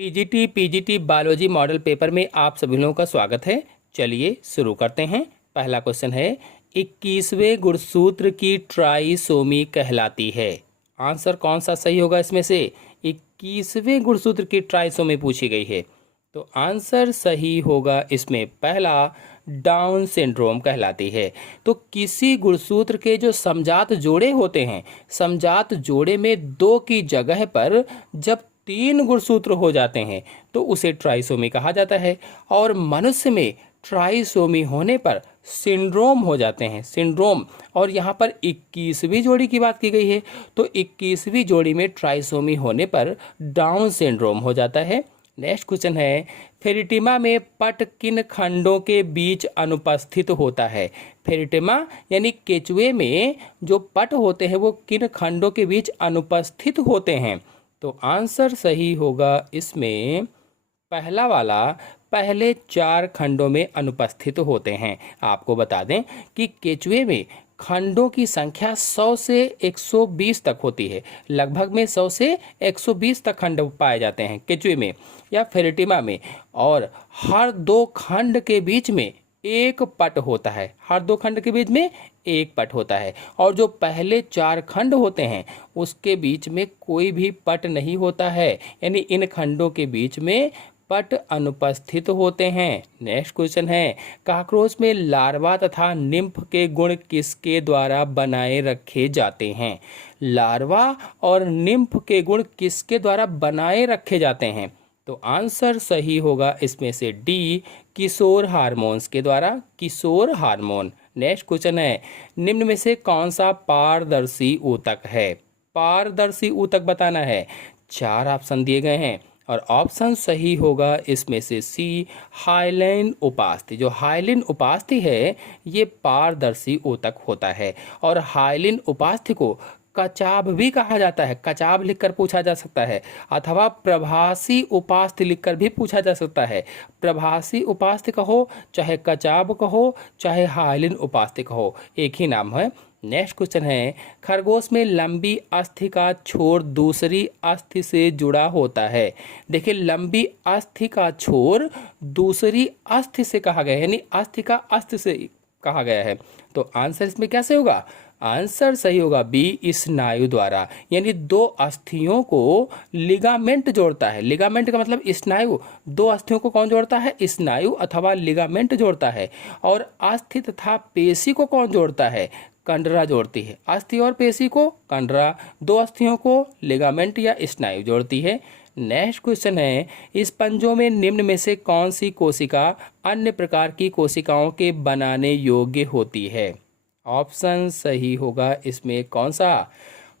PGT biology model paper में आप सभी लोगों का स्वागत है। चलिए शुरू करते हैं। पहला क्वेश्चन है, 21वें गुणसूत्र की ट्राइसोमी कहलाती है। आंसर कौन सा सही होगा इसमें से? 21वें गुणसूत्र की ट्राइसोमी पूछी गई है, तो आंसर सही होगा इसमें पहला, डाउन सिंड्रोम कहलाती है। तो किसी गुणसूत्र के जो समजात जोड़े होते हैं, समजात जोड़े में 2 की जगह पर जब 3 गुणसूत्र हो जाते हैं तो उसे ट्राइसोमी कहा जाता है। और मनुष्य में ट्राइसोमी होने पर सिंड्रोम हो जाते हैं, सिंड्रोम। और यहाँ पर 21वीं जोड़ी की बात की गई है, तो 21वीं जोड़ी में ट्राइसोमी होने पर डाउन सिंड्रोम हो जाता है। नेक्स्ट क्वेश्चन है, फेरिटिमा में पट किन खंडों के बीच अनुपस्थित होता है? फेरिटिमा यानी केचुए में जो पट होते हैं वो किन खंडों के बीच अनुपस्थित होते हैं? तो आंसर सही होगा इसमें पहला वाला, पहले 4 खंडों में अनुपस्थित होते हैं। आपको बता दें कि केचुए में खंडों की संख्या 100 से 120 तक होती है। लगभग में 100 से 120 तक खंड पाए जाते हैं केचुए में या फेरिटिमा में। और हर 2 खंड के बीच में एक पट होता है, हर 2 खंड के बीच में एक पट होता है। और जो पहले 4 खंड होते हैं उसके बीच में कोई भी पट नहीं होता है, यानी इन खंडों के बीच में पट अनुपस्थित होते हैं। नेक्स्ट क्वेश्चन है, कॉकरोच में लार्वा तथा निम्फ के गुण किसके द्वारा बनाए रखे जाते हैं? लार्वा और निम्फ के गुण किसके द्वारा बनाए रखे जाते हैं? तो आंसर सही होगा इसमें से डी, किशोर हार्मोन्स के द्वारा, किशोर हार्मोन। नेक्स्ट क्वेश्चन है, निम्न में से कौन सा पारदर्शी ऊतक है? पारदर्शी ऊतक बताना है। 4 ऑप्शन दिए गए हैं और ऑप्शन सही होगा इसमें से सी, हाइलिन उपास्थि। जो हाइलिन उपास्थि है ये पारदर्शी ऊतक होता है। और हाइलिन उपास्थि को कचाभ भी कहा जाता है, कचाभ लिखकर पूछा जा सकता है, अथवा प्रभासी उपास्थि लिखकर भी पूछा जा सकता है। प्रभासी उपास्थि कहो, चाहे कचाभ कहो, चाहे हाइलिन उपास्थि कहो, एक ही नाम है। नेक्स्ट क्वेश्चन है, खरगोश में लंबी अस्थि का छोर दूसरी अस्थि से जुड़ा होता है। देखिए, लंबी अस्थि का छोर दूसरी अस्थि से कहा गया है, यानी अस्थि का अस्थि से कहा गया है। तो आंसर इसमें कैसे होगा? आंसर सही होगा बी, स्नायु द्वारा। यानी 2 अस्थियों को लिगामेंट जोड़ता है। लिगामेंट का मतलब स्नायु। 2 अस्थियों को कौन जोड़ता है? स्नायु अथवा लिगामेंट जोड़ता है। और अस्थि तथा पेशी को कौन जोड़ता है? कंडरा जोड़ती है। अस्थि और पेशी को कंडरा, 2 अस्थियों को लिगामेंट या स्नायु जोड़ती है। नेक्स्ट क्वेश्चन है, इस पंजों में निम्न में से कौन सी कोशिका अन्य प्रकार की कोशिकाओं के बनाने योग्य होती है? ऑप्शन सही होगा इसमें कौन सा?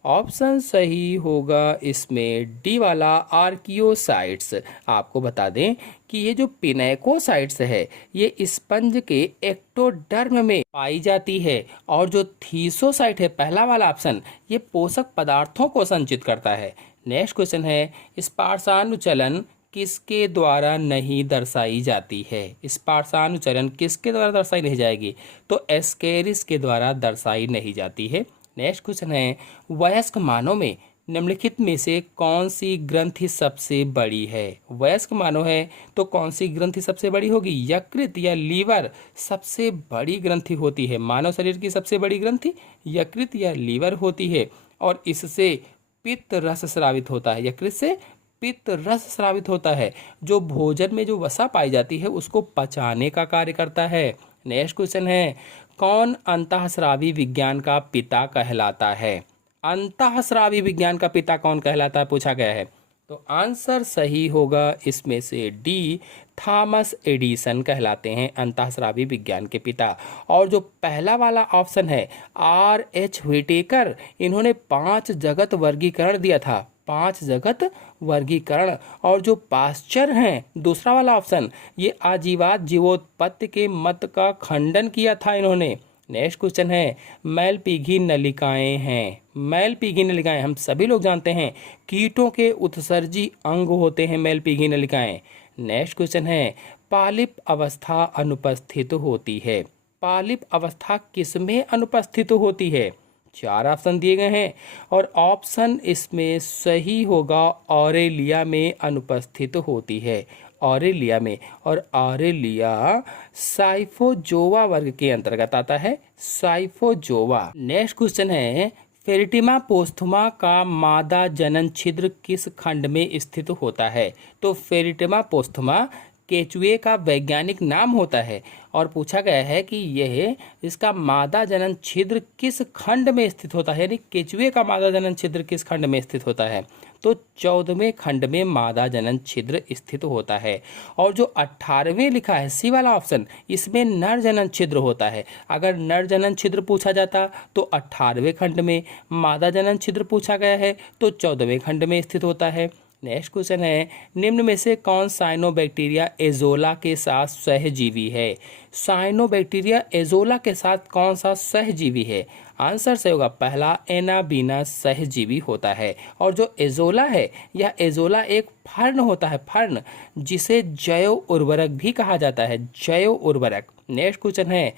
ऑप्शन सही होगा इसमें डी वाला, आर्कियोसाइट्स। आपको बता दें कि ये जो पिनेकोसाइट्स है ये स्पंज के एक्टोडर्म में पाई जाती है। और जो थीसोसाइट है, पहला वाला ऑप्शन, ये पोषक पदार्थों को संचित करता है। नेक्स्ट क्वेश्चन है, स्पर्शानुचलन किसके द्वारा नहीं दर्शाई जाती है? स्पर्शानुचलन किसके द्वारा दर्शाई नहीं जाएगी? तो एस्केरिस के द्वारा दर्शाई नहीं जाती है। नेक्स्ट क्वेश्चन है, वयस्क मानव में निम्नलिखित में से कौन सी ग्रंथि सबसे बड़ी है? वयस्क मानव है तो कौन सी ग्रंथि सबसे बड़ी होगी? यकृत या लीवर सबसे बड़ी ग्रंथि होती है। मानव शरीर की सबसे बड़ी ग्रंथि यकृत या लीवर होती है। और इससे पित्त रस स्रावित होता है, यकृत से पित्त रस स्रावित होता है, जो भोजन में जो वसा पाई जाती है उसको पचाने का कार्य करता है। नेक्स्ट क्वेश्चन है, कौन अंतःस्रावी विज्ञान का पिता कहलाता है? अंतःस्रावी विज्ञान का पिता कौन कहलाता है, पूछा गया है। तो आंसर सही होगा इसमें से डी, थॉमस एडिसन कहलाते हैं अंतःस्रावी विज्ञान के पिता। और जो पहला वाला ऑप्शन है, R.H. व्हिटेकर, इन्होंने 5 जगत वर्गीकरण दिया था, 5 जगत वर्गीकरण। और जो पाश्चर हैं, दूसरा वाला ऑप्शन, ये आजीवाद जीवोत्पत्ति के मत का खंडन किया था इन्होंने। नेक्स्ट क्वेश्चन है, मैलपीघी नलिकाएं हैं। मैलपीघी नलिकाएं हम सभी लोग जानते हैं कीटों के उत्सर्जी अंग होते हैं मैलपीघी नलिकाएं। नेक्स्ट क्वेश्चन है, पालिप अवस्था अनुपस्थित होती है। पालिप अवस्था किसमें अनुपस्थित होती है? 4 ऑप्शन दिए गए हैं और ऑप्शन इसमें सही होगा ऑरेलिया में अनुपस्थित होती है, ऑरेलिया में। और ऑरेलिया साइफोजोआ वर्ग के अंतर्गत आता है, साइफोजोआ। नेक्स्ट क्वेश्चन है, फेरिटिमा पोस्थुमा का मादा जनन छिद्र किस खंड में स्थित होता है? तो फेरिटिमा पोस्थुमा केचुए का वैज्ञानिक नाम होता है और पूछा गया है कि यह इसका मादा जनन छिद्र किस खंड में स्थित होता है, यानी केचुए का मादा जनन छिद्र किस खंड में स्थित होता है? तो 14वें खंड में मादा जनन छिद्र स्थित होता है। और जो 18वें लिखा है सी वाला ऑप्शन, इसमें नर जनन छिद्र होता है। अगर नर जनन छिद्र पूछा जाता तो 18वें खंड में, मादा जनन छिद्र पूछा गया है तो 14वें खंड में स्थित होता है। नेक्स्ट क्वेश्चन है, निम्न में से कौन साइनोबैक्टीरिया एजोला के साथ सहजीवी है? साइनोबैक्टीरिया एजोला के साथ कौन सा सहजीवी है? आंसर सही होगा पहला, एनाबीना सहजीवी होता है। और जो एजोला है, यह एजोला एक फर्न होता है, फर्न, जिसे जैव उर्वरक भी कहा जाता है, जैव उर्वरक। नेक्स्ट क्वेश्चन है,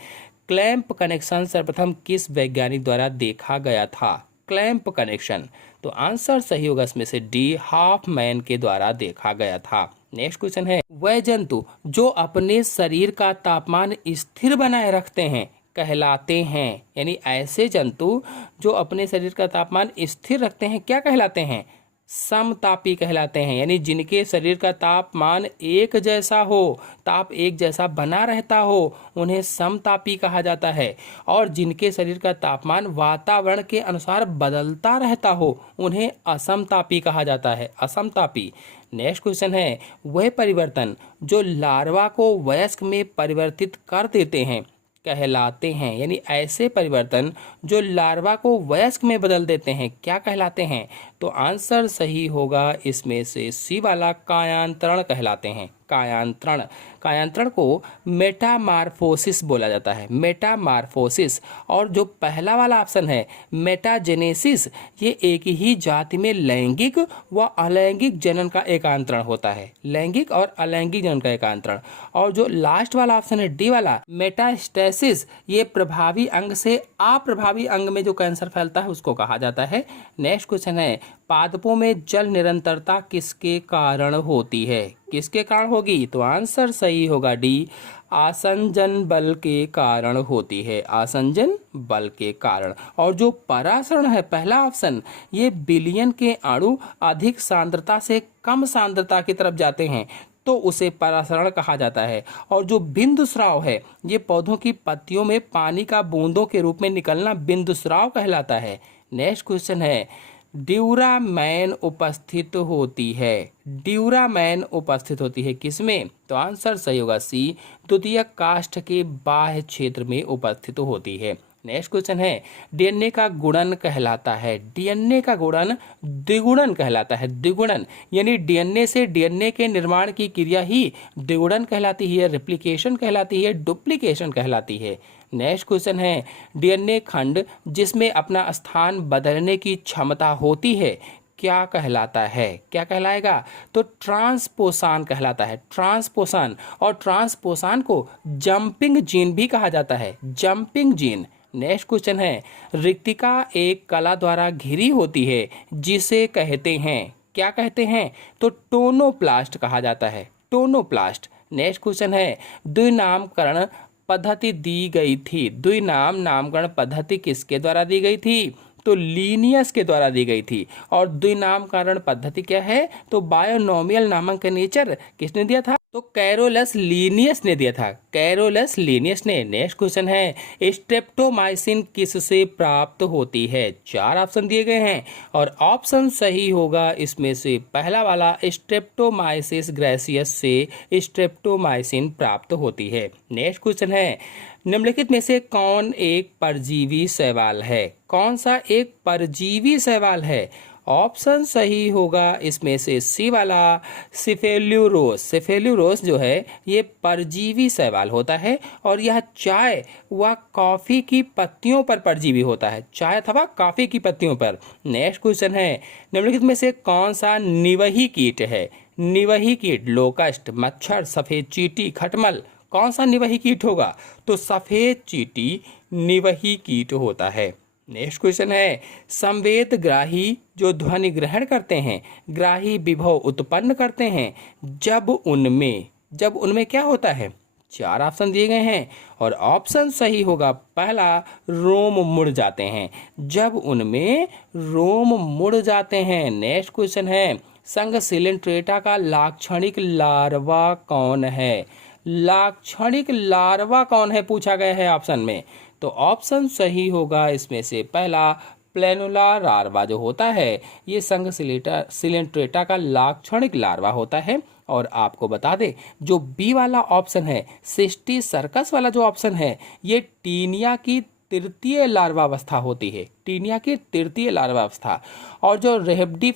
क्लैंप कनेक्शन सर्वप्रथम किस वैज्ञानिक द्वारा देखा गया था? क्लैंप कनेक्शन, तो आंसर सही होगा इसमें से डी, हॉफमैन के द्वारा देखा गया था। नेक्स्ट क्वेश्चन है, वह जंतु जो अपने शरीर का तापमान स्थिर बनाए रखते हैं कहलाते हैं, यानी ऐसे जंतु जो अपने शरीर का तापमान स्थिर रखते हैं क्या कहलाते हैं? समतापी कहलाते हैं, यानी जिनके शरीर का तापमान एक जैसा हो, ताप एक जैसा बना रहता हो, उन्हें समतापी कहा जाता है। और जिनके शरीर का तापमान वातावरण के अनुसार बदलता रहता हो, उन्हें असमतापी कहा जाता है, असमतापी। नेक्स्ट क्वेश्चन है, वह परिवर्तन जो लार्वा को वयस्क में परिवर्तित कर देते हैं कहलाते हैं, यानी ऐसे परिवर्तन जो लार्वा को वयस्क में बदल देते हैं क्या कहलाते हैं? तो आंसर सही होगा इसमें से सी वाला, कायांतरण कहलाते हैं, कायांतरण। कायांतरण को मेटामार्फोसिस बोला जाता है, मेटामार्फोसिस। और जो पहला वाला ऑप्शन है मेटाजेनेसिस, ये एक ही जाति में लैंगिक व अलैंगिक जनन का एकांतरण होता है, लैंगिक और अलैंगिक जनन का एकांतरण। और जो लास्ट वाला ऑप्शन है डी वाला, मेटास्टेसिस, ये प्रभावी अंग से अप्रभावी अंग में जो कैंसर फैलता है उसको कहा जाता है। नेक्स्ट क्वेश्चन है, पादपों में जल निरंतरता किसके कारण होती है? किसके कारण होगी? तो आंसर सही होगा डी, आसंजन बल के कारण होती है, आसंजन बल के कारण। और जो परासरण है पहला ऑप्शन, ये विलयन के अणु अधिक सांद्रता से कम सांद्रता की तरफ जाते हैं तो उसे परासरण कहा जाता है। और जो बिंदुस्राव है, ये पौधों की पत्तियों में पानी का बूंदों के रूप में निकलना बिंदुस्राव कहलाता है। नेक्स्ट क्वेश्चन है, ड्यूरामैन उपस्थित होती है, ड्यूरामैन उपस्थित होती है किसमें? तो आंसर सही होगा सी, द्वितीयक काष्ठ के बाह्य क्षेत्र में उपस्थित होती है। नेक्स्ट क्वेश्चन है, डीएनए का गुणन कहलाता है, डीएनए का गुणन द्विगुणन कहलाता है, द्विगुणन, यानी डीएनए से डीएनए के निर्माण की क्रिया ही द्विगुणन कहलाती है, रेप्लिकेशन कहलाती है, डुप्लीकेशन कहलाती है। नेक्स्ट क्वेश्चन है, डीएनए खंड जिसमें अपना स्थान बदलने की क्षमता होती है क्या कहलाता है? क्या कहलाएगा? तो ट्रांसपोसान कहलाता है, ट्रांसपोसान। और ट्रांसपोसान को जंपिंग जीन भी कहा जाता है, जंपिंग जीन। नेक्स्ट क्वेश्चन है, रिक्तिका एक कला द्वारा घिरी होती है जिसे कहते हैं, क्या कहते हैं? तो टोनोप्लास्ट कहा जाता है, टोनोप्लास्ट। नेक्स्ट क्वेश्चन है, द्विनामकरण पद्धति दी गई थी, द्विनाम नामकरण पद्धति किसके द्वारा दी गई थी? तो लीनियस के द्वारा दी गई थी। और द्विनामकरण पद्धति क्या है? तो बायोनोमियल नामक का नेचर किसने दिया था? तो कैरोलस लीनियस ने दिया था, कैरोलस लीनियस ने। नेक्स्ट क्वेश्चन है, स्ट्रेप्टोमाइसिन किससे प्राप्त होती है? 4 ऑप्शन दिए गए हैं और ऑप्शन सही होगा इसमें से पहला वाला, स्ट्रेप्टोमाइसिस ग्रेसियस से स्ट्रेप्टोमाइसिन प्राप्त होती है। नेक्स्ट क्वेश्चन है, निम्नलिखित में से कौन एक परजीवी शैवाल है? कौन सा एक परजीवी शैवाल है? ऑप्शन सही होगा इसमें से सी वाला, सिफेल्यूरोस। सिफेल्यूरोस जो है ये परजीवी शैवाल होता है और यह चाय व कॉफी की पत्तियों पर परजीवी होता है, चाय अथवा कॉफी की पत्तियों पर। नेक्स्ट क्वेश्चन है, निम्नलिखित में से कौन सा निवही कीट है? निवही कीट, लोकस्ट, मच्छर, सफेद चींटी, खटमल, कौन सा निवही कीट होगा? तो सफेद चींटी निवही कीट होता है। नेक्स्ट क्वेश्चन है, संवेद ग्राही जो ध्वनि ग्रहण करते हैं, ग्राही विभव उत्पन्न करते हैं, जब उनमें क्या होता है। 4 ऑप्शन दिए गए हैं और ऑप्शन सही होगा पहला, रोम मुड़ जाते हैं। जब उनमें रोम मुड़ जाते हैं। नेक्स्ट क्वेश्चन है, संघ सिलेंट्रेटा का लाक्षणिक लार्वा कौन है। लाक्षणिक लार्वा कौन है पूछा गया है ऑप्शन में। तो ऑप्शन सही होगा इसमें से पहला, प्लेनुला लार्वा जो होता है ये संघ सिलेंट्रेटा का लाक्षणिक लार्वा होता है। और आपको बता दें जो बी वाला ऑप्शन है, सिस्टी सर्कस वाला जो ऑप्शन है, ये टीनिया की तृतीय लार्वावस्था होती है। टीनिया की तृतीय लार्वावस्था। और जो रेहब्डेटी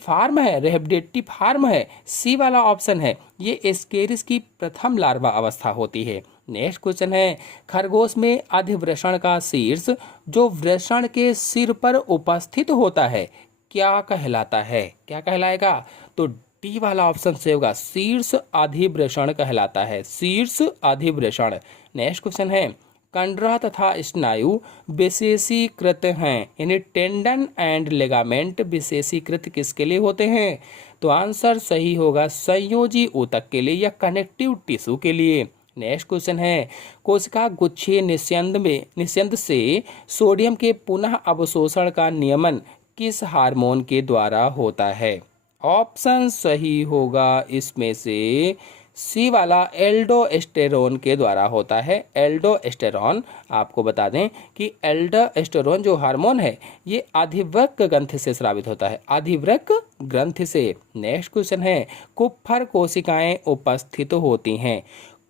फार्म है, सी वाला ऑप्शन है, ये एस्केरिस की प्रथम लार्वा अवस्था होती है। नेक्स्ट क्वेश्चन है, खरगोश में अधिवृषण का शीर्ष जो वृषण के सिर पर उपस्थित होता है क्या कहलाता है। क्या कहलाएगा। तो डी वाला ऑप्शन से होगा, शीर्ष अधिवृषण कहलाता है। शीर्ष अधिवृषण। नेक्स्ट क्वेश्चन है, कंडरा तथा स्नायु विशेषीकृत हैं, यानी टेंडन एंड लेगामेंट विशेषीकृत किसके लिए होते हैं। तो आंसर सही होगा संयोजी ऊतक के लिए या कनेक्टिव टिश्यू के लिए। नेक्स्ट क्वेश्चन है, कोशिका गुच्छीय निस्यंद से सोडियम के पुनः अवशोषण का नियमन किस हार्मोन के द्वारा होता है। ऑप्शन सही होगा इसमें से सी वाला, एल्डोस्टेरोन के द्वारा होता है। एल्डोस्टेरोन। आपको बता दें कि एल्डोस्टेरोन जो हार्मोन है ये अधिवृक्क ग्रंथि से स्रावित होता है। अधिवृक्क ग्रंथि से। नेक्स्ट क्वेश्चन है, कुप्फर कोशिकाएं उपस्थित होती हैं।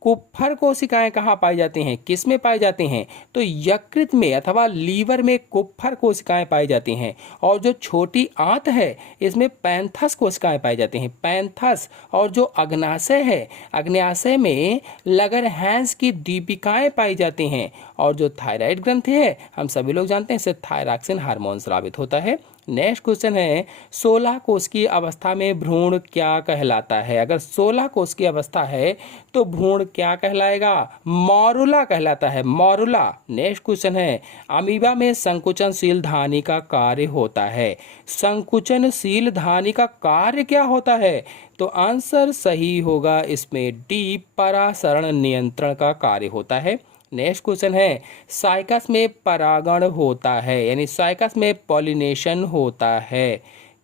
कुप्फर कोशिकाएं कहाँ पाई जाती हैं, किस में पाई जाती हैं। तो यकृत में अथवा लीवर में कुप्फर कोशिकाएं पाई जाती हैं। और जो छोटी आंत है इसमें पैंथस कोशिकाएं पाई जाती हैं। पैंथस। और जो अग्नाशय है, अग्नाशय में लगरहैंस की दीपिकाएं पाई जाती हैं। और जो थायराइड ग्रंथि है हम सभी लोग जानते हैं इससे थायरॉक्सिन हार्मोन स्रावित होता है। नेक्स्ट क्वेश्चन है, 16 कोष की अवस्था में भ्रूण क्या कहलाता है। अगर 16 कोष की अवस्था है तो भ्रूण क्या कहलाएगा। मॉरुला कहलाता है। मॉरुला। नेक्स्ट क्वेश्चन है, अमीबा में संकुचनशील धानी का कार्य होता है। संकुचनशील धानी का कार्य क्या होता है। तो आंसर सही होगा इसमें डी, परासरण नियंत्रण का कार्य होता है। नेक्स्ट क्वेश्चन है, साइकस में परागण होता है, यानी साइकस में पॉलिनेशन होता है।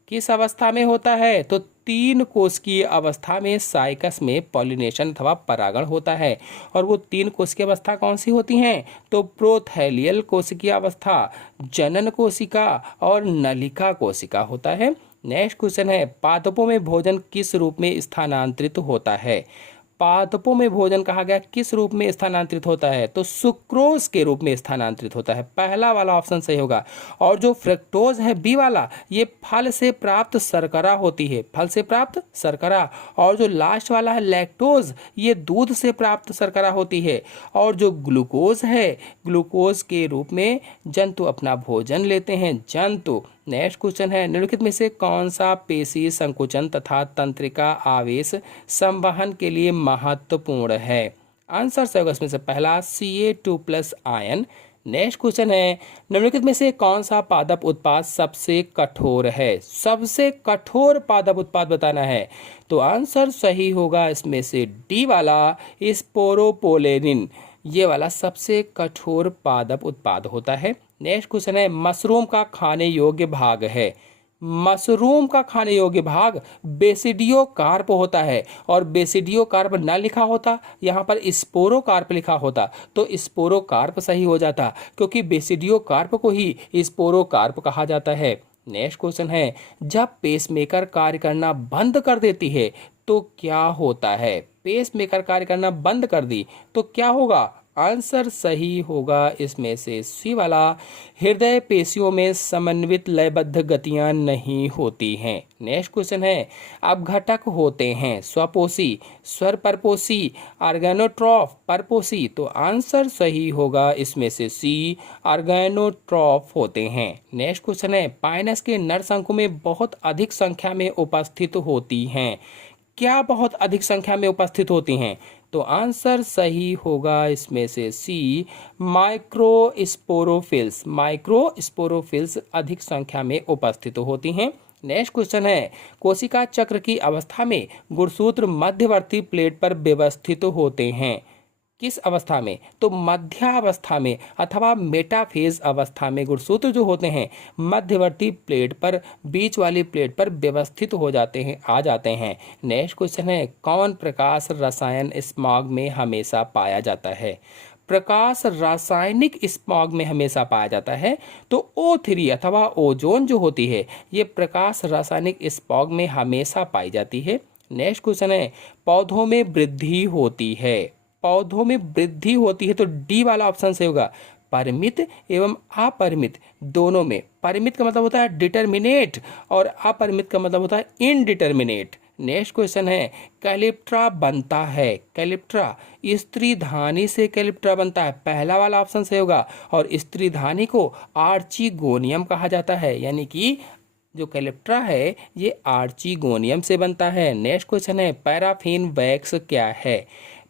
किस अवस्था में होता है। तो 3 कोष की अवस्था में साइकस में पॉलिनेशन अथवा परागण होता है। और वो 3 कोष की अवस्था कौन सी होती हैं। तो प्रोथैलियल कोशिकीय अवस्था, जनन कोशिका और नलिका कोशिका होता है। नेक्स्ट क्वेश्चन है, पादपों में भोजन किस रूप में स्थानांतरित होता है। पादपों में भोजन कहा गया किस रूप में स्थानांतरित होता है। तो सुक्रोज के रूप में स्थानांतरित होता है। पहला वाला ऑप्शन सही होगा। और जो फ्रक्टोज है बी वाला, ये फल से प्राप्त शर्करा होती है। फल से प्राप्त शर्करा। और जो लास्ट वाला है लैक्टोज, ये दूध से प्राप्त शर्करा होती है। और जो ग्लूकोज है, ग्लूकोज के रूप में जंतु अपना भोजन लेते हैं। जंतु। नेक्स्ट क्वेश्चन है, निम्नलिखित में से कौन सा पेशी संकुचन तथा तंत्रिका आवेश संवहन के लिए महत्वपूर्ण है। आंसर सही होगा इसमें से पहला, Ca2+ आयन। नेक्स्ट क्वेश्चन है, निम्नलिखित में से कौन सा पादप उत्पाद सबसे कठोर है। सबसे कठोर पादप उत्पाद बताना है। तो आंसर सही होगा इसमें से डी वाला, स्पोरोपोलेनिन। ये वाला सबसे कठोर पादप उत्पाद होता है। नेक्स्ट क्वेश्चन है, मशरूम का खाने योग्य भाग है। मशरूम का खाने योग्य भाग बेसिडियो कार्प होता है। और बेसिडियो कार्प ना लिखा होता, यहाँ पर स्पोरोकार्प लिखा होता तो स्पोरोकार्प सही हो जाता, क्योंकि बेसिडियो कार्प को ही स्पोरोकार्प कहा जाता है। नेक्स्ट क्वेश्चन है, जब पेसमेकर कार्य करना बंद कर देती है तो क्या होता है। पेसमेकर कार्य करना बंद कर दी तो क्या होगा। आंसर सही होगा इसमें से सी वाला, हृदय पेशियों में समन्वित लयबद्ध गतियां नहीं होती हैं। नेक्स्ट क्वेश्चन है, अपघटक होते हैं स्वपोषी, स्वर परपोषी, ऑर्गेनोट्रॉफ, परपोषी। तो आंसर सही होगा इसमें से सी, ऑर्गेनोट्रॉफ होते हैं। नेक्स्ट क्वेश्चन है, पाइनस के नर शंकु में बहुत अधिक संख्या में उपस्थित होती हैं। क्या बहुत अधिक संख्या में उपस्थित होती हैं। तो आंसर सही होगा इसमें से सी, माइक्रोस्पोरोफिल्स। माइक्रोस्पोरोफिल्स अधिक संख्या में उपस्थित होती हैं। नेक्स्ट क्वेश्चन है, कोशिका चक्र की अवस्था में गुणसूत्र मध्यवर्ती प्लेट पर व्यवस्थित होते हैं। किस अवस्था में? तो मध्यावस्था में अथवा मेटाफेज अवस्था में गुणसूत्र जो होते हैं मध्यवर्ती प्लेट पर, बीच वाली प्लेट पर व्यवस्थित हो जाते हैं, आ जाते हैं। नेक्स्ट क्वेश्चन है, कौन प्रकाश रसायन स्मॉग में हमेशा पाया जाता है? प्रकाश रासायनिक स्मॉग में हमेशा पाया जाता है तो O3 अथवा ओजोन जो होती है ये प्रकाश रासायनिक स्मॉग में हमेशा पाई जाती है। नेक्स्ट क्वेश्चन है, पौधों में वृद्धि होती है। पौधों में वृद्धि होती है तो डी वाला ऑप्शन से होगा। परिमित एवं अपरिमित दोनों में। परिमित का मतलब होता है डिटर्मिनेट और अपरिमित का मतलब होता है इनडिटर्मिनेट। नेक्स्ट क्वेश्चन है, कैलिप्ट्रा बनता है। कैलिप्ट्रा स्त्री धानी से कैलिप्ट्रा बनता है, पहला वाला ऑप्शन से होगा। और स्त्री धानी को आर्चिगोनियम कहा जाता है, यानी कि जो कैलिप्ट्रा है ये आर्चिगोनियम से बनता है। नेक्स्ट क्वेश्चन है, पैराफिन वैक्स क्या है?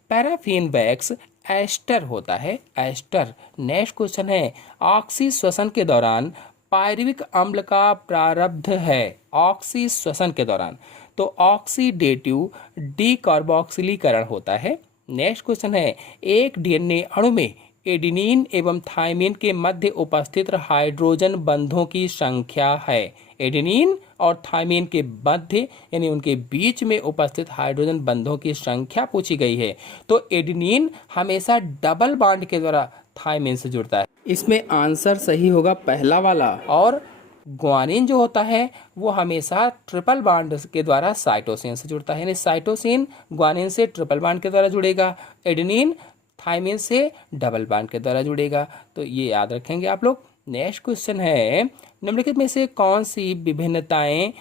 पैराफिन वैक्स एस्टर होता है, एस्टर। नेक्स्ट क्वेश्चन है, ऑक्सी श्वसन के दौरान पायरुविक अम्ल का प्रारब्ध है। ऑक्सी श्वसन के दौरान तो ऑक्सीडेटिव डीकार्बोक्सिलीकरण होता है। नेक्स्ट क्वेश्चन है, एक डीएनए अणु में एडेनिन एवं थाइमिन के मध्य उपस्थित हाइड्रोजन बंधों की संख्या है। एडेनिन और थाइमिन के मध्य यानी उनके बीच में उपस्थित हाइड्रोजन बंधों की संख्या पूछी गई है तो एडेनिन हमेशा डबल बॉन्ड के द्वारा थाइमिन से जुड़ता है। इसमें आंसर सही होगा पहला वाला। और ग्वानिन जो होता है वो हमेशा ट्रिपल बॉन्ड के द्वारा साइटोसिन से जुड़ता है, यानी साइटोसिन ग्वानिन से ट्रिपल बॉन्ड के द्वारा जुड़ेगा, एडेनिन थाइमिन से डबल बॉन्ड के द्वारा जुड़ेगा। तो ये याद रखेंगे आप लोग। नेक्स्ट क्वेश्चन है, निम्नलिखित में से कौन सी विभिन्नताएं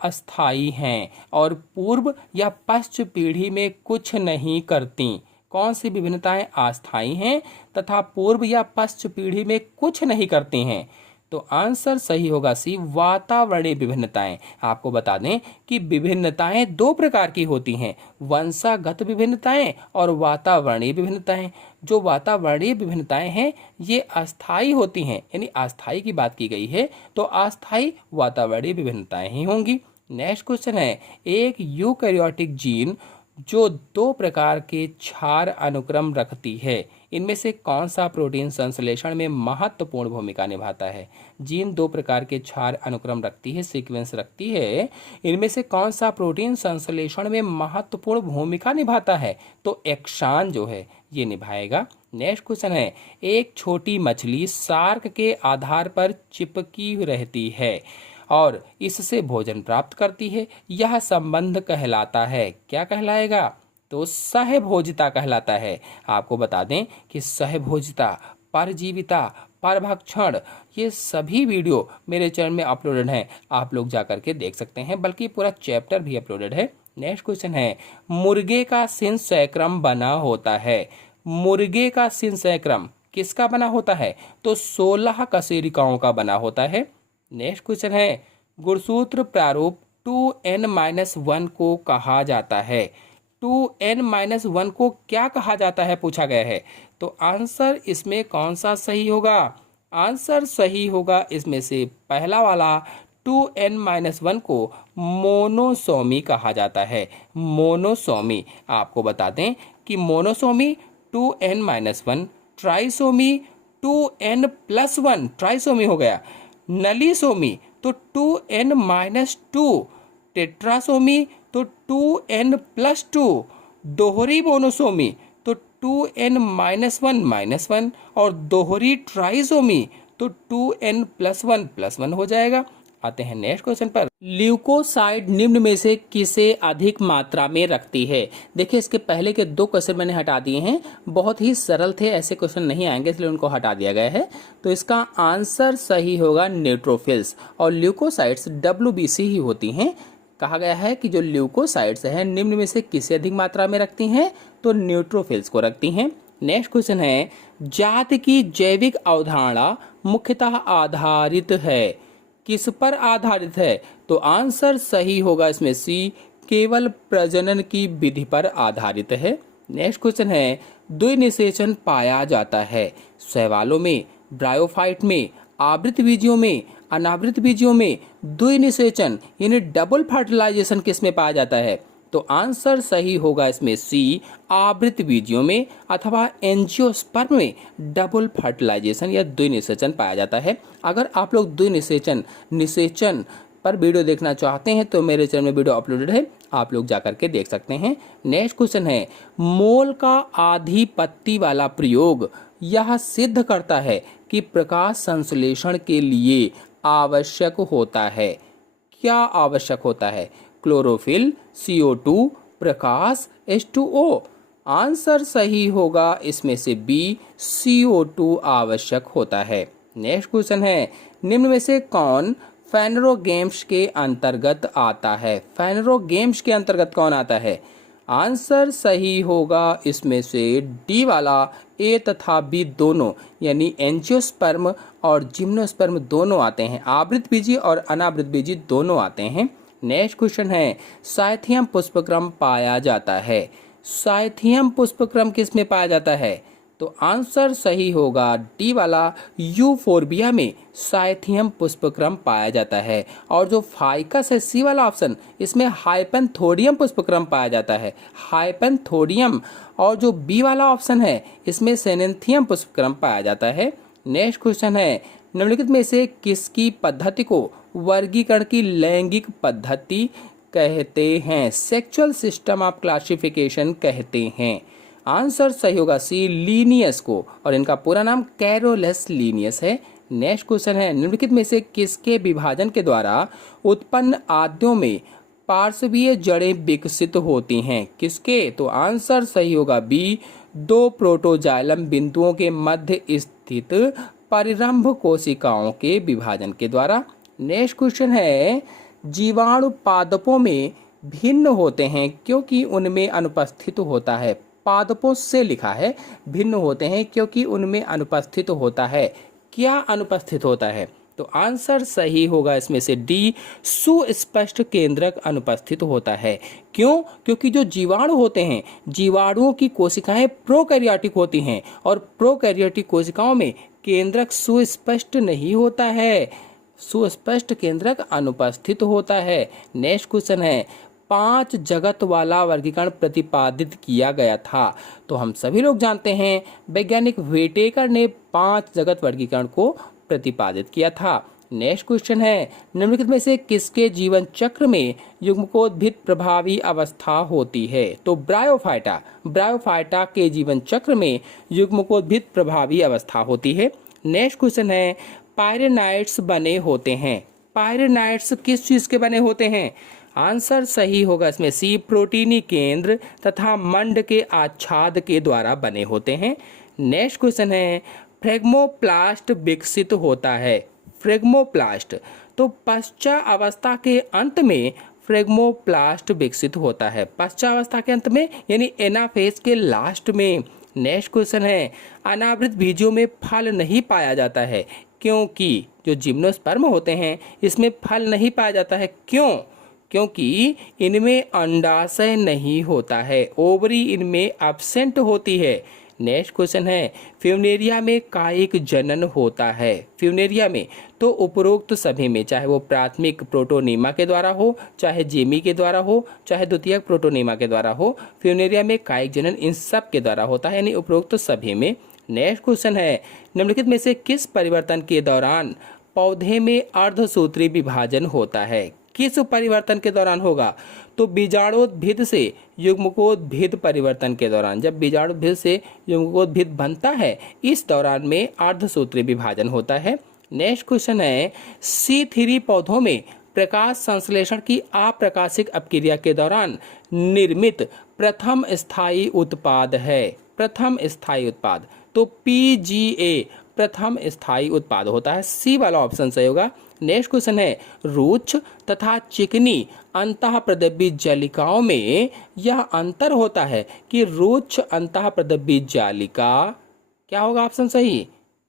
अस्थायी हैं और पूर्व या पश्चिम पीढ़ी में कुछ नहीं करती? कौन सी विभिन्नताएं अस्थायी हैं तथा पूर्व या पश्चिम पीढ़ी में कुछ नहीं करती हैं? तो आंसर सही होगा सी, वातावरणीय विभिन्नताएं। आपको बता दें कि विभिन्नताएं दो प्रकार की होती हैं, वंशागत विभिन्नताएं और वातावरणीय विभिन्नताएं। जो वातावरणीय विभिन्नताएं हैं ये अस्थायी होती हैं, यानी अस्थायी की बात की गई है तो अस्थायी वातावरणीय विभिन्नताएं ही होंगी। नेक्स्ट क्वेश्चन है, एक यूकैरियोटिक जीन जो दो प्रकार के क्षार अनुक्रम रखती है, इनमें से कौन सा प्रोटीन संश्लेषण में महत्वपूर्ण भूमिका निभाता है? जीन दो प्रकार के क्षार अनुक्रम रखती है, सीक्वेंस रखती है, इनमें से कौन सा प्रोटीन संश्लेषण में महत्वपूर्ण भूमिका निभाता है? तो एक्सान जो है ये निभाएगा। नेक्स्ट क्वेश्चन है, एक छोटी मछली शार्क के आधार पर चिपकी रहती है और इससे भोजन प्राप्त करती है, यह संबंध कहलाता है, क्या कहलाएगा? तो सहभोजिता कहलाता है। आपको बता दें कि सहभोजिता, परजीविता, परभक्षण ये सभी वीडियो मेरे चैनल में अपलोडेड हैं, आप लोग जाकर के देख सकते हैं, बल्कि पूरा चैप्टर भी अपलोडेड है। नेक्स्ट क्वेश्चन है, मुर्गे का सिंसैक्रम बना होता है। मुर्गे का सिंसैक्रम किसका बना होता है? तो 16 कशेरुकियों का बना होता है। नेक्स्ट क्वेश्चन है, गुणसूत्र प्रारूप 2n-1 को कहा जाता है। 2n-1 को क्या कहा जाता है पूछा गया है, तो आंसर इसमें कौन सा सही होगा? आंसर सही होगा इसमें से पहला वाला, 2n-1 को मोनोसोमी कहा जाता है। मोनोसोमी, आपको बता दें कि monosomy 2n-1, trisomy 2n+1 trisomy हो गया, नलीसोमी तो 2n-2, टेट्रासोमी तो 2n+2, दोहरी मोनोसोमी तो 2n-1 और दोहरी ट्राइसोमी तो 2n+1 हो जाएगा। आते हैं नेक्स्ट क्वेश्चन पर, ल्यूकोसाइड निम्न में से किसे अधिक मात्रा में रखती है? देखिए इसके पहले के दो क्वेश्चन मैंने हटा दिए हैं, बहुत ही सरल थे, ऐसे क्वेश्चन नहीं आएंगे इसलिए उनको हटा दिया गया है। तो इसका आंसर सही होगा न्यूट्रोफिल्स, और ल्यूकोसाइड्स WBC ही होती हैं। कहा गया है कि जो ल्यूकोसाइड्स हैं निम्न में से किसे अधिक मात्रा में रखती हैं? तो न्यूट्रोफिल्स को रखती हैं। नेक्स्ट क्वेश्चन है, जाति की जैविक अवधारणा मुख्यतः आधारित है, किस पर आधारित है? तो आंसर सही होगा इसमें सी, केवल प्रजनन की विधि पर आधारित है। नेक्स्ट क्वेश्चन है, द्विनिषेचन पाया जाता है शैवालों में, ब्रायोफाइट में, आवृत बीजियों में, अनावृत बीजियों में। द्विनिषेचन यानी डबल फर्टिलाइजेशन किस में पाया जाता है? तो आंसर सही होगा इसमें सी, आवृत बीजियों में अथवा एंजियोस्पर्म में डबल फर्टिलाइजेशन या द्विनिषेचन पाया जाता है। अगर आप लोग द्विनिषेचन निषेचन पर वीडियो देखना चाहते हैं तो मेरे चैनल में वीडियो अपलोडेड है, आप लोग जाकर के देख सकते हैं। नेक्स्ट क्वेश्चन है, मोल का आधिपत्य वाला प्रयोग यह सिद्ध करता है कि प्रकाश संश्लेषण के लिए आवश्यक होता है। क्या आवश्यक होता है? क्लोरोफिल, CO2, प्रकाश, H2O। आंसर सही होगा इसमें से बी, CO2 आवश्यक होता है। नेक्स्ट क्वेश्चन है, निम्न में से कौन फेनरो गेम्स के अंतर्गत आता है? फेनरो गेम्स के अंतर्गत कौन आता है? आंसर सही होगा इसमें से डी वाला, ए तथा बी दोनों, यानी एंजियोस्पर्म और जिम्नोस्पर्म दोनों आते हैं। आवृत बीजी और अनावृत बीजी दोनों आते हैं। नेक्स्ट क्वेश्चन है, साइथियम पुष्पक्रम पाया जाता है। साइथियम पुष्पक्रम किस में पाया जाता है? तो आंसर सही होगा डी वाला, यूफोर्बिया में साइथियम पुष्पक्रम पाया जाता है। और जो फाइकस है सी वाला ऑप्शन, इसमें हाइपेंथोडियम पुष्पक्रम पाया जाता है, हाइपेंथोडियम। और जो बी वाला ऑप्शन है इसमें सेनेंथियम पुष्पक्रम पाया जाता है। नेक्स्ट क्वेश्चन है, निम्नलिखित में से किसकी पद्धति को वर्गीकरण की लैंगिक पद्धति कहते हैं? सेक्सुअल सिस्टम ऑफ क्लासिफिकेशन कहते हैं। आंसर सही होगा सी, लीनियस को, और इनका पूरा नाम कैरोलस लीनियस है। नेक्स्ट क्वेश्चन है, निम्नलिखित में से किसके विभाजन के द्वारा उत्पन्न आद्यों में पार्श्वीय जड़ें विकसित होती हैं? किसके? तो आंसर सही होगा बी, दो प्रोटोजाइलम बिंदुओं के मध्य स्थित परिरंभ कोशिकाओं के विभाजन के द्वारा। नेक्स्ट क्वेश्चन है, जीवाणु पादपों में भिन्न होते हैं क्योंकि उनमें अनुपस्थित होता है। पादपों से लिखा है, भिन्न होते हैं क्योंकि उनमें अनुपस्थित होता है। क्या अनुपस्थित होता है? तो आंसर सही होगा इसमें से डी, सुस्पष्ट केंद्रक अनुपस्थित होता है। क्यों? क्योंकि जो जीवाणु होते हैं, जीवाणुओं की कोशिकाएं प्रोकैरियोटिक होती हैं और प्रोकैरियोटिक कोशिकाओं में केंद्रक सुस्पष्ट नहीं होता है, सुस्पष्ट केंद्रक अनुपस्थित होता है। नेक्स्ट क्वेश्चन है, 5 जगत वाला वर्गीकरण प्रतिपादित किया गया था। तो हम सभी लोग जानते हैं वैज्ञानिक व्हिटेकर ने 5 जगत वर्गीकरण को प्रतिपादित किया था। नेक्स्ट क्वेश्चन है, निम्नलिखित में से किसके जीवन चक्र में युग्मकोद्भिद प्रभावी अवस्था होती है? तो ब्रायोफाइटा, ब्रायोफाइटा के जीवन चक्र में युग्मकोद्भिद प्रभावी अवस्था होती है। नेक्स्ट क्वेश्चन है, पायरेनाइट्स बने होते हैं। पायरेनाइट्स किस चीज के बने होते हैं? आंसर सही होगा इसमें सी, प्रोटीनी केंद्र तथा मंड के आच्छाद के द्वारा बने होते हैं। नेक्स्ट क्वेश्चन है, फ्रेगमोप्लास्ट विकसित होता है। फ्रेगमोप्लास्ट, तो पश्चावस्था के अंत में फ्रेगमोप्लास्ट विकसित होता है। पश्चावस्था के अंत में यानी एनाफेज के लास्ट में। नेक्स्ट क्वेश्चन है, अनावृत बीजों में फल नहीं पाया जाता है क्योंकि जो जिम्नोस्पर्म होते हैं इसमें फल नहीं पाया जाता है। क्यों? क्योंकि इनमें अंडाशय नहीं होता है, ओवरी इनमें एब्सेंट होती है। नेक्स्ट क्वेश्चन है, फ्यूनेरिया में कायिक जनन होता है। फ्यूनेरिया में, तो उपरोक्त सभी में, चाहे वो प्राथमिक प्रोटोनीमा के द्वारा हो, चाहे जेमी के द्वारा हो, चाहे द्वितीयक प्रोटोनीमा के द्वारा हो, फ्यूनेरिया में कायिक जनन इन सब के द्वारा होता है, यानी उपरोक्त सभी में। नेक्स्ट क्वेश्चन है, निम्नलिखित में से किस परिवर्तन के दौरान पौधे में अर्धसूत्री विभाजन होता है? किस परिवर्तन के दौरान होगा? तो बीजाणुोद्भिद से युग्मकोद्भिद परिवर्तन के दौरान, जब बीजाणुोद्भिद से युग्मकोद्भिद बनता है इस दौरान में अर्धसूत्री विभाजन होता है। नेक्स्ट क्वेश्चन है, C3 पौधों में प्रकाश संश्लेषण की अप्रकाशिक अपक्रिया के दौरान निर्मित प्रथम स्थायी उत्पाद है। प्रथम स्थायी उत्पाद, तो PGA प्रथम स्थायी उत्पाद होता है। सी वाला ऑप्शन सही होगा। नेक्स्ट क्वेश्चन है, रुक्ष तथा चिकनी अंतःप्रदब्बी जालिकाओं में यह अंतर होता है कि रुक्ष अंतःप्रदब्बी जालिका क्या होगा ऑप्शन सही?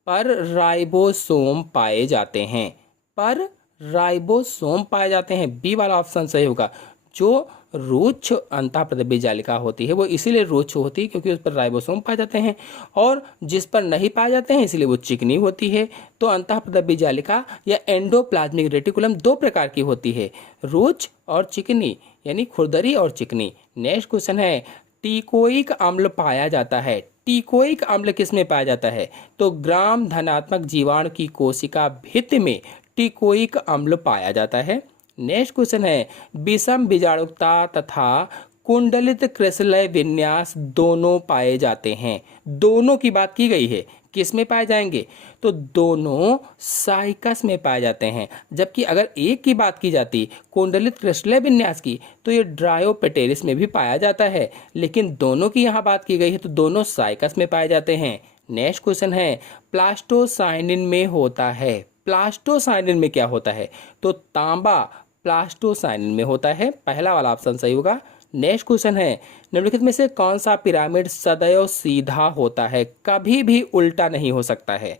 पर राइबोसोम पाए जाते हैं, पर राइबोसोम पाए जाते हैं। बी वाला ऑप्शन सही होगा। जो रुक्ष अंतःप्रद्रव्य जालिका होती है वो इसीलिए रुक्ष होती है क्योंकि उस पर राइबोसोम पाए जाते हैं, और जिस पर नहीं पाए जाते हैं इसलिए वो चिकनी होती है। तो अंतःप्रद्रव्य जालिका या एंडोप्लाज्मिक रेटिकुलम दो प्रकार की होती है, रुक्ष और चिकनी, यानी खुरदरी और चिकनी। नेक्स्ट क्वेश्चन है, टिकोइक अम्ल पाया जाता है। टिकोइक अम्ल किस में पाया जाता है? तो ग्राम धनात्मक जीवाणु की कोशिका भित्ति में टिकोइक अम्ल पाया जाता है। नेक्स्ट क्वेश्चन है, विषम बीजाणुता तथा कुंडलित कृष्णलय विन्यास दोनों पाए जाते हैं। दोनों की बात की गई है, किस में पाए जाएंगे? तो दोनों साइकस में पाए जाते हैं। जबकि अगर एक की बात की जाती कुंडलित कृष्णलय विन्यास की तो ये ड्रायोपेटेरिस में भी पाया जाता है, लेकिन दोनों की यहाँ बात की गई है तो दोनों साइकस में पाए जाते हैं। नेक्स्ट क्वेश्चन है, प्लास्टोसाइनिन में होता है। प्लास्टोसाइनिन में क्या होता है? तो तांबा प्लास्टोसाइनिन में होता है, पहला वाला ऑप्शन सही होगा। नेक्स्ट क्वेश्चन है, निम्नलिखित में से कौन सा पिरामिड सदैव सीधा होता है, कभी भी उल्टा नहीं हो सकता है?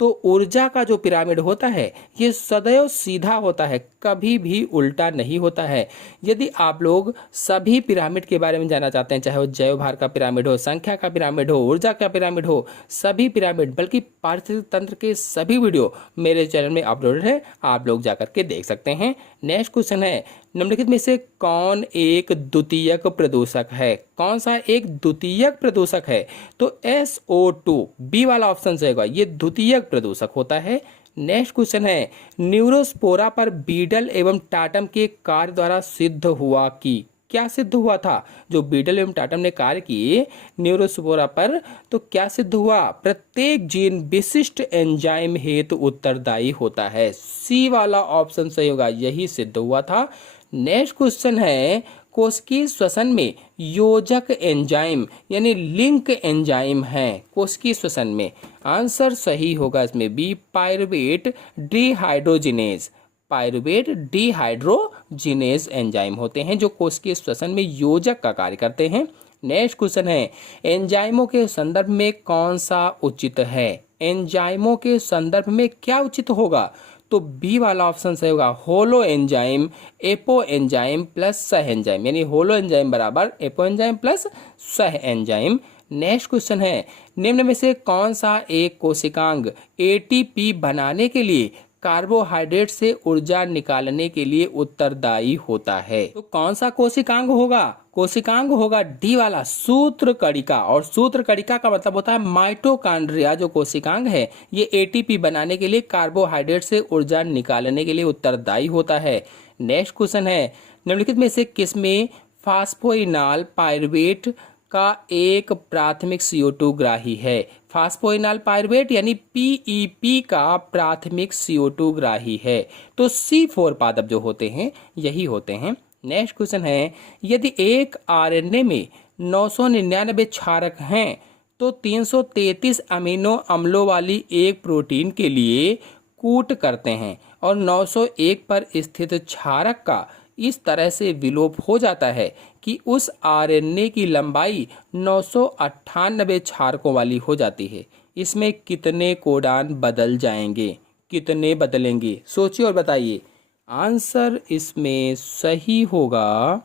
तो ऊर्जा का जो पिरामिड होता है ये सदैव सीधा होता है, कभी भी उल्टा नहीं होता है। यदि आप लोग सभी पिरामिड के बारे में जानना चाहते हैं, चाहे वो जैव भार का पिरामिड हो, संख्या का पिरामिड हो, ऊर्जा का पिरामिड हो, सभी पिरामिड बल्कि पारिस्थितिक तंत्र के सभी वीडियो मेरे चैनल में अपलोडेड है, आप लोग जाकर के देख सकते हैं। नेक्स्ट क्वेश्चन है, निम्नलिखित में से कौन एक द्वितीयक प्रदूषक है? कौन सा एक द्वितीयक प्रदूषक है? तो SO2, बी वाला ऑप्शन सही होगा, ये द्वितीयक प्रदूषक होता है। नेक्स्ट क्वेश्चन है, न्यूरोस्पोरा पर बीडल एवं टाटम के कार्य द्वारा सिद्ध हुआ कि क्या सिद्ध हुआ था? जो बीडल एवं टाटम ने कार्य किए न्यूरोस्पोरा पर, तो क्या सिद्ध हुआ? प्रत्येक जीन विशिष्ट एंजाइम हेतु उत्तरदायी होता है। सी वाला ऑप्शन सही होगा, यही सिद्ध हुआ था। नेक्स्ट क्वेश्चन है, कोशिकीय श्वसन में योजक एंजाइम यानी लिंक एंजाइम है कोशिकीय श्वसन में। आंसर सही होगा इसमें B, pyruvate dehydrogenase. Pyruvate dehydrogenase enzyme होते हैं जो कोशिकीय श्वसन में योजक का कार्य करते हैं। नेक्स्ट क्वेश्चन है, एंजाइमों के संदर्भ में कौन सा उचित है? एंजाइमों के संदर्भ में क्या उचित होगा? तो बी वाला ऑप्शन सही होगा, holo enzyme apo enzyme plus सह एंजाइम, यानी होलो एंजाइम बराबर एपो एंजाइम प्लस सह एंजाइम। नेक्स्ट क्वेश्चन है, निम्न में से कौन सा एक कोशिकांग ATP बनाने के लिए कार्बोहाइड्रेट से ऊर्जा निकालने के लिए उत्तरदायी होता है? तो कौन सा कोशिकांग होगा? कोशिकांग होगा डी वाला, सूत्रकणिका। और सूत्रकणिका का मतलब होता है माइटोकॉन्ड्रिया। जो कोशिकांग है ये ATP बनाने के लिए कार्बोहाइड्रेट से ऊर्जा निकालने के लिए उत्तरदायी होता है। नेक्स्ट क्वेश्चन है, निम्नलिखित में से किसमें फास्फोइनाल पायरुवेट का एक प्राथमिक CO2 ग्राही है? फास्फोइनाल पायरुवेट यानी PEP का प्राथमिक CO2 ग्राही है। तो C4 पादप जो होते हैं यही होते हैं। नेक्स्ट क्वेश्चन है, यदि एक RNA में 999 क्षारक हैं तो 333 अमीनो अम्लों वाली एक प्रोटीन के लिए कूट करते हैं और 901 पर स्थित क्षारक का इस तरह से विलोप हो जाता है कि उस RNA की लंबाई 998 क्षारकों वाली हो जाती है। इसमें कितने कोडान बदल जाएंगे? कितने बदलेंगे? सोचिए और बताइए। आंसर इसमें सही होगा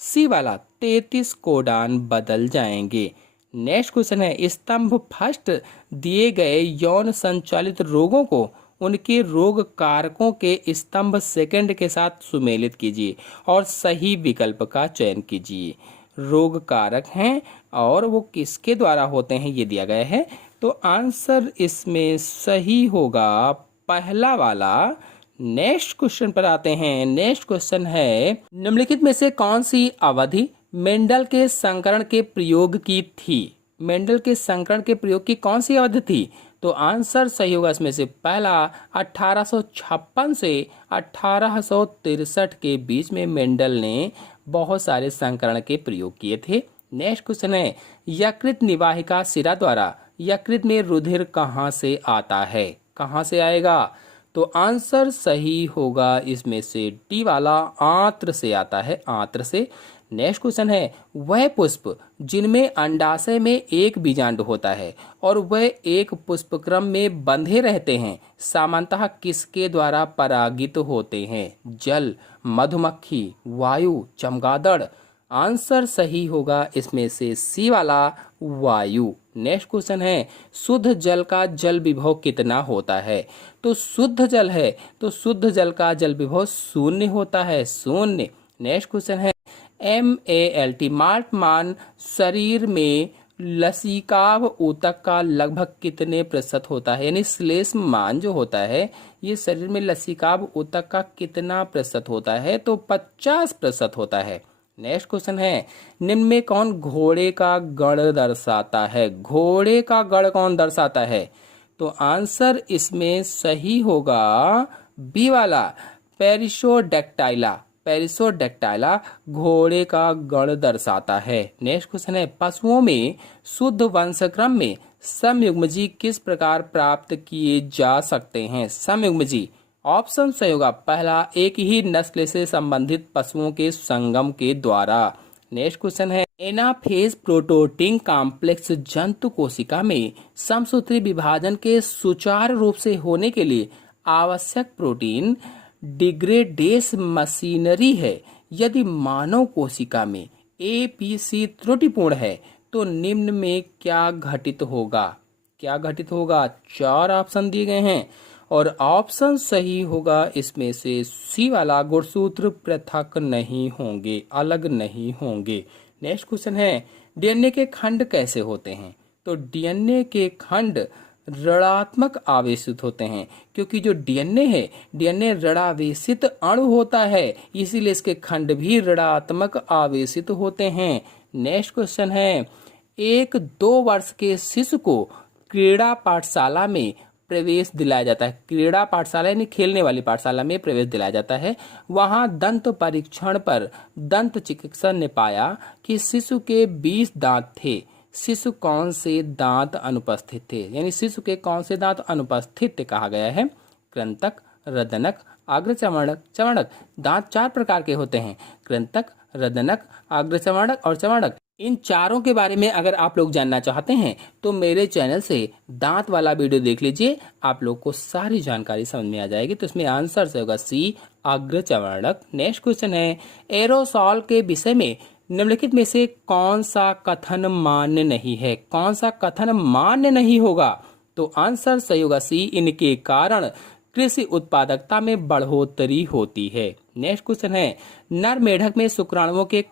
सी वाला, 33 कोडान बदल जाएंगे। नेक्स्ट क्वेश्चन है, स्तंभ फर्स्ट दिए गए यौन संचालित रोगों को उनके रोग कारकों के स्तंभ सेकंड के साथ सुमेलित कीजिए और सही विकल्प का चयन कीजिए। रोग कारक हैं और वो किसके द्वारा होते हैं ये दिया गया है, तो आंसर इसमें सही होगा पहला वाला। नेक्स्ट क्वेश्चन पर आते हैं। नेक्स्ट क्वेश्चन है, निम्नलिखित में से कौन सी अवधि मेंडल के संकरण के प्रयोग की थी? मेंडल के संकरण के प्रयोग की कौन सी अवधि थी? तो आंसर सही होगा इसमें से पहला, 1856 से 1863 के बीच में मेंडल ने बहुत सारे संकरण के प्रयोग किए थे। नेक्स्ट क्वेश्चन है, यकृत निवाहिका शिरा द्वारा यकृत में रुधिर कहाँ से आता है? कहाँ से आएगा? तो आंसर सही होगा इसमें से डी वाला, आंत्र से आता है, आंत्र से। नेक्स्ट क्वेश्चन है वह पुष्प जिनमें अंडाशय में एक बीजांड होता है और वह एक पुष्पक्रम में बंधे रहते हैं सामान्यतः किसके द्वारा परागित होते हैं? जल, मधुमक्खी, वायु, चमगादड़। आंसर सही होगा इसमें से सी वाला वायु। नेक्स्ट क्वेश्चन है शुद्ध जल का जल विभव कितना होता है? तो शुद्ध जल है तो शुद्ध जल का जल विभव शून्य होता है, शून्य। नेक्स्ट क्वेश्चन है MALT माल्ट मान शरीर में लसिकाव ऊतक का लगभग कितने प्रतिशत होता है? यानी श्लेष्म मान जो होता है ये शरीर में लसिकाव ऊतक का कितना प्रतिशत होता है? तो 50% होता है। नेक्स्ट क्वेश्चन है निम्न में कौन घोड़े का गण दर्शाता है? घोड़े का गण कौन दर्शाता है? तो आंसर इसमें सही होगा बी वाला पेरिसोडेक्टाइला। पेरिसोडेक्टाइला घोड़े का गण दर्शाता है। नेक्स्ट क्वेश्चन है पशुओं में शुद्ध वंशक्रम में समयुग्मजी किस प्रकार प्राप्त किए जा सकते हैं? समयुग्मजी ऑप्शन सही होगा पहला, एक ही नस्ल से संबंधित पशुओं के संगम के द्वारा। नेक्स्ट क्वेश्चन है एनाफेज प्रोटोटिन कॉम्प्लेक्स जंतु कोशिका में समसूत्री विभाजन के सुचारू रूप से होने के लिए आवश्यक प्रोटीन डिग्रेडेस मशीनरी है। यदि मानव कोशिका में APC त्रुटिपूर्ण है तो निम्न में क्या घटित होगा? क्या घटित होगा? 4 ऑप्शन दिए गए हैं और ऑप्शन सही होगा इसमें से सी वाला गुणसूत्र पृथक नहीं होंगे, अलग नहीं होंगे। नेक्स्ट क्वेश्चन है DNA के खंड कैसे होते हैं? तो DNA के खंड ऋणात्मक आवेशित होते हैं क्योंकि जो DNA है DNA ऋणावेशित अणु होता है इसीलिए इसके खंड भी ऋणात्मक आवेशित होते हैं। नेक्स्ट क्वेश्चन है 1-2 वर्ष के शिशु को क्रीड़ा पाठशाला में प्रवेश दिलाया जाता है। क्रीड़ा पाठशाला यानी खेलने वाली पाठशाला में प्रवेश दिलाया जाता है। वहां दंत परीक्षण पर दंत चिकित्सक ने पाया कि शिशु के 20 दांत थे। शिशु कौन से दांत अनुपस्थित थे? यानी शिशु के कौन से दांत अनुपस्थित थे कहा गया है? कृंतक, रदनक, अग्रचर्मणक, चर्मणक। दांत 4 प्रकार के होते हैं, कृंतक, रदनक, अग्रचर्मणक और चर्मणक। इन चारों के बारे में अगर आप लोग जानना चाहते हैं तो मेरे चैनल से दांत वाला वीडियो देख लीजिए, आप लोग को सारी जानकारी समझ में आ जाएगी। तो इसमें आंसर से होगा सी अग्रचर्मणक। नेक्स्ट क्वेश्चन है एरोसॉल के विषय में निम्नलिखित में से कौन सा कथन मान्य नहीं है? कौन सा कथन मान्य नहीं होगा? तो आंसर सही होगा सी इनके कारण कृषि उत्पादकता में बढ़ोतरी होती है। नेक्स्ट क्वेश्चन है नर मेढक में शुक्राणुओं के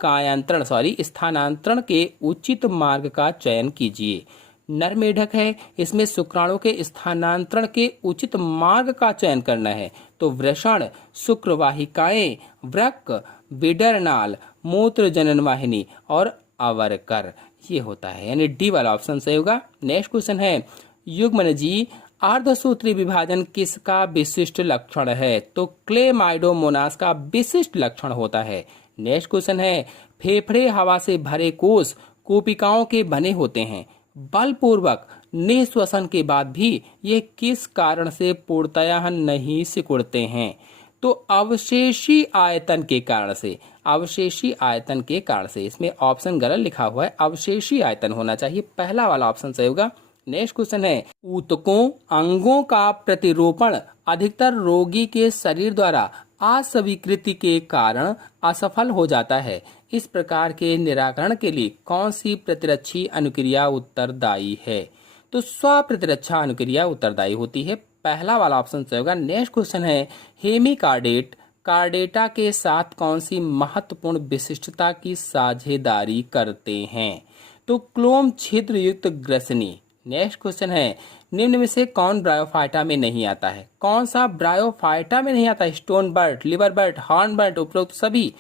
स्थानांतरण के उचित मार्ग का चयन कीजिए। नर मेढक है इसमें शुक्राणु के स्थानांतरण के उचित मार्ग का चयन करना है। तो वृषण, शुक्रवाहिकाएं, वृक्क, विडरनाल, मूत्र जनन वाहिनी और अवर्कर ये होता है, यानी डी वाला ऑप्शन सही होगा। नेक्स्ट क्वेश्चन है युग्मनजी अर्धसूत्री विभाजन किसका विशिष्ट लक्षण है? तो क्लेमाइडोमोनास का विशिष्ट लक्षण होता है। नेक्स्ट क्वेश्चन है फेफड़े हवा से भरे कोष कूपिकाओं के बने होते हैं। बलपूर्वक निःश्वसन के बाद भी ये किस कारण से पूर्णतया नहीं सिकुड़ते हैं? तो अवशेषी आयतन के कारण से। अवशेषी आयतन के कारण से। इसमें ऑप्शन गलत लिखा हुआ है, अवशेषी आयतन होना चाहिए, पहला वाला ऑप्शन सही होगा। नेक्स्ट क्वेश्चन है ऊतकों अंगों का प्रतिरोपण अधिकतर रोगी के शरीर द्वारा अस्वीकृति के कारण असफल हो जाता है। इस प्रकार के निराकरण के लिए कौन सी प्रतिरक्षी अनुक्रिया उत्तरदायी है? तो स्वप्रतिरक्षा अनुक्रिया उत्तरदायी होती है, पहला वाला ऑप्शन सही होगा। नेक्स्ट क्वेश्चन है हेमिकार्डेट कार्डेटा के साथ कौन सी महत्वपूर्ण विशिष्टता की साझेदारी करते हैं? तो क्लोम छिद्र युक्त ग्रसनी। नेक्स्ट क्वेश्चन है निम्न में से कौन ब्रायोफाइटा में नहीं आता है? कौन सा ब्रायोफाइटा में नहीं आता? Stone bird, liver bird, horn bird, उपरोक्त सभी।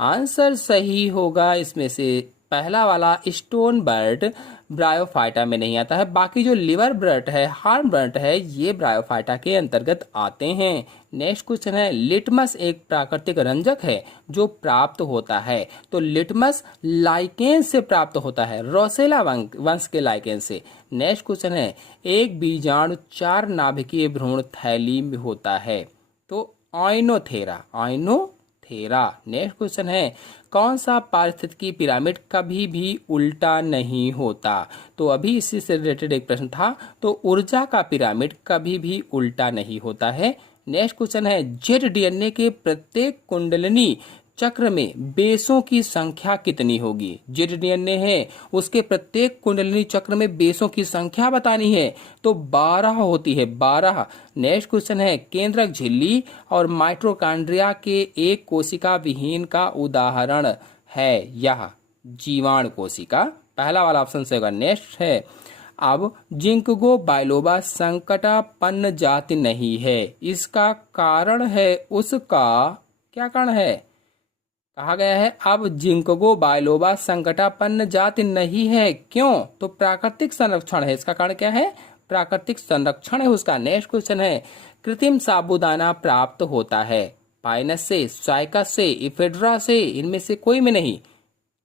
आंसर सही होगा इसमें से पहला वाला स्टोन बर्ड ब्रायोफाइटा में नहीं आता है। बाकी जो लिवर बर्ड है, हॉर्न बर्ड है, ये ब्रायोफाइटा के अंतर्गत आते हैं। नेक्स्ट क्वेश्चन है लिटमस एक प्राकृतिक रंजक है जो प्राप्त होता है। तो लिटमस लाइकेन से प्राप्त होता है, रोसेला वंश के लाइकेन से। नेक्स्ट क्वेश्चन है एक बीजाणु 4 नाभिकीय भ्रूण थैली में होता है। तो आइनोथेरा। नेक्स्ट क्वेश्चन है कौन सा पारिस्थितिकी पिरामिड कभी भी उल्टा नहीं होता? तो अभी इसी से रिलेटेड एक प्रश्न था। तो ऊर्जा का पिरामिड कभी भी उल्टा नहीं होता है। नेक्स्ट क्वेश्चन है, जेड डीएनए के प्रत्येक कुंडलिनी चक्र में बेसों की संख्या कितनी होगी? जेड डीएनए है, उसके प्रत्येक कुंडलिनी चक्र में बेसों की संख्या बतानी है, तो 12 होती है, 12। नेक्स्ट क्वेश्चन है, केंद्रक झिल्ली और माइटोकॉन्ड्रिया के एक कोशिका विहीन का उदाहरण है यह जीवाणु कोशिका। पहला वाला ऑप्शन से होगा। नेक्स्ट है, अब जिंकगो बाइलोबा संकटापन्न जाति नहीं है, इसका कारण है उसका क्या कारण है? कहा गया है अब जिंकगो बाइलोबा संकटापन्न जाति नहीं है, क्यों? तो प्राकृतिक संरक्षण है। इसका कारण क्या है? प्राकृतिक संरक्षण है उसका। नेक्स्ट क्वेश्चन है, कृत्रिम साबूदाना प्राप्त होता है पाइनस से, साइकस से, इफेड्रा से, इनमें से कोई में नहीं।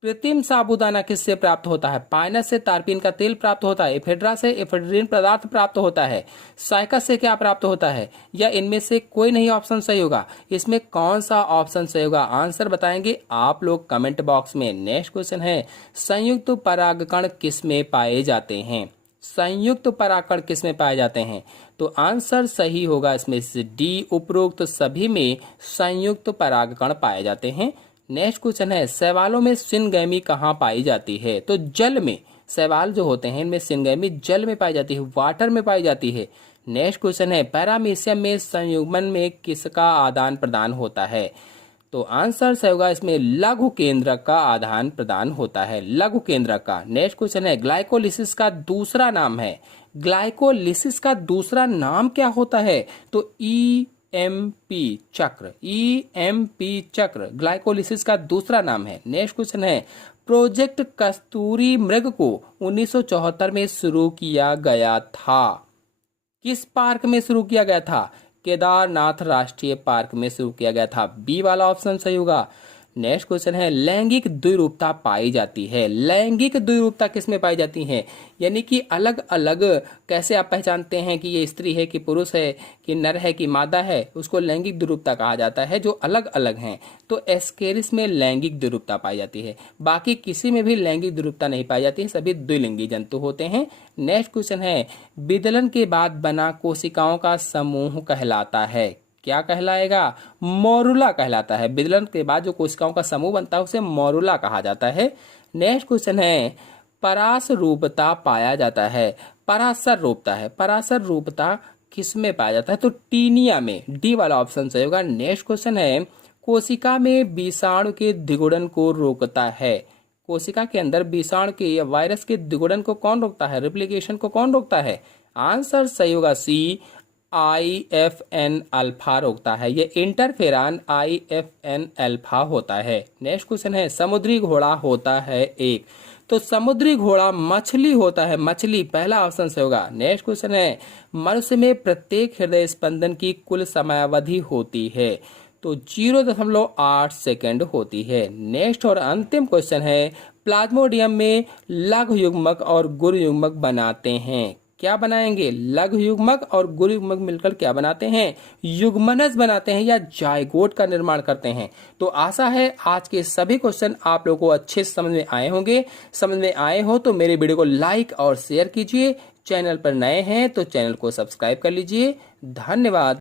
कृत्रिम साबूदाना किससे प्राप्त होता है? पाइनस से तारपीन का तेल प्राप्त होता है, इफेड्रा से एफेड्रिन पदार्थ प्राप्त होता है, साइकस से क्या प्राप्त होता है, या इनमें से कोई नहीं ऑप्शन सही होगा? इसमें कौन सा ऑप्शन सही होगा? आंसर बताएंगे आप लोग कमेंट बॉक्स में। नेक्स्ट क्वेश्चन है, संयुक्त परागकण किस में पाए जाते हैं? संयुक्त परागकण किस में पाए जाते हैं? तो आंसर सही होगा इसमें से डी, उपरोक्त सभी में संयुक्त परागकण पाए जाते हैं। नेक्स्ट क्वेश्चन है, शैवालों में सिनगैमी कहाँ पाई जाती है? तो जल में। शैवाल जो होते हैं इनमें सिनगैमी जल में पाई जाती है, वाटर में पाई जाती है। नेक्स्ट क्वेश्चन है, पैरामीशियम में संयुग्मन में किसका आदान प्रदान होता है? तो आंसर सही होगा इसमें लघु केंद्रक का आदान प्रदान होता है, लघु केंद्रक का। नेक्स्ट क्वेश्चन है, ग्लाइकोलिसिस का दूसरा नाम है। ग्लाइकोलिसिस का दूसरा नाम क्या होता है? तो ईएमपी चक्र, ईएमपी चक्र ग्लाइकोलिसिस का दूसरा नाम है। नेक्स्ट क्वेश्चन है, प्रोजेक्ट कस्तूरी मृग को 1974 में शुरू किया गया था, किस पार्क में शुरू किया गया था? केदारनाथ राष्ट्रीय पार्क में शुरू किया गया था। बी वाला ऑप्शन सही होगा। नेक्स्ट क्वेश्चन है, लैंगिक द्विरूपता पाई जाती है। लैंगिक द्विरूपता किस में पाई जाती है? यानी कि अलग अलग कैसे आप पहचानते हैं कि ये स्त्री है कि पुरुष है कि नर है कि मादा है, उसको लैंगिक द्विरूपता कहा जाता है, जो अलग अलग हैं। तो एस्केरिस में लैंगिक द्विरूपता पाई जाती है, बाकी किसी में भी लैंगिक द्विरूपता नहीं पाई जाती है, सभी द्विलिंगी जंतु होते हैं। नेक्स्ट क्वेश्चन है, विदलन के बाद बना कोशिकाओं का समूह कहलाता है, क्या कहलाएगा? मोरुला कहलाता है। विदलन के बाद जो कोशिकाओं का समूह बनता है उसे मोरुला कहा जाता है। नेक्स्ट क्वेश्चन है, परास रूपता पाया जाता है, परासर रूपता है, परासर रूपता किस में पाया जाता है? तो टीनिया में। डी वाला ऑप्शन सही होगा। नेक्स्ट क्वेश्चन है, कोशिका में विषाणु के द्विगुणन को रोकता है। कोशिका के अंदर विषाणु के या वायरस के द्विगुणन को कौन रोकता है? रिप्लिकेशन को कौन रोकता है? आंसर सही होगा सी, IFN अल्फा रोकता है। ये इंटरफेरॉन IFN अल्फा होता है। नेक्स्ट क्वेश्चन है, समुद्री घोड़ा होता है एक, तो समुद्री घोड़ा मछली होता है, मछली पहला ऑप्शन से होगा। नेक्स्ट क्वेश्चन है, मनुष्य में प्रत्येक हृदय स्पंदन की कुल समयावधि होती है, तो 0.8 सेकेंड होती है। नेक्स्ट और अंतिम क्वेश्चन है, प्लाज्मोडियम में लघु युग्मक और गुरु युग्मक बनाते हैं, क्या बनाएंगे? लघु युग्मक और गुरु युग्मक मिलकर क्या बनाते हैं? युग्मनज बनाते हैं या जाइगोट का निर्माण करते हैं। तो आशा है आज के सभी क्वेश्चन आप लोगों को अच्छे से समझ में आए होंगे। समझ में आए हो तो मेरे वीडियो को लाइक और शेयर कीजिए। चैनल पर नए हैं तो चैनल को सब्सक्राइब कर लीजिए। धन्यवाद।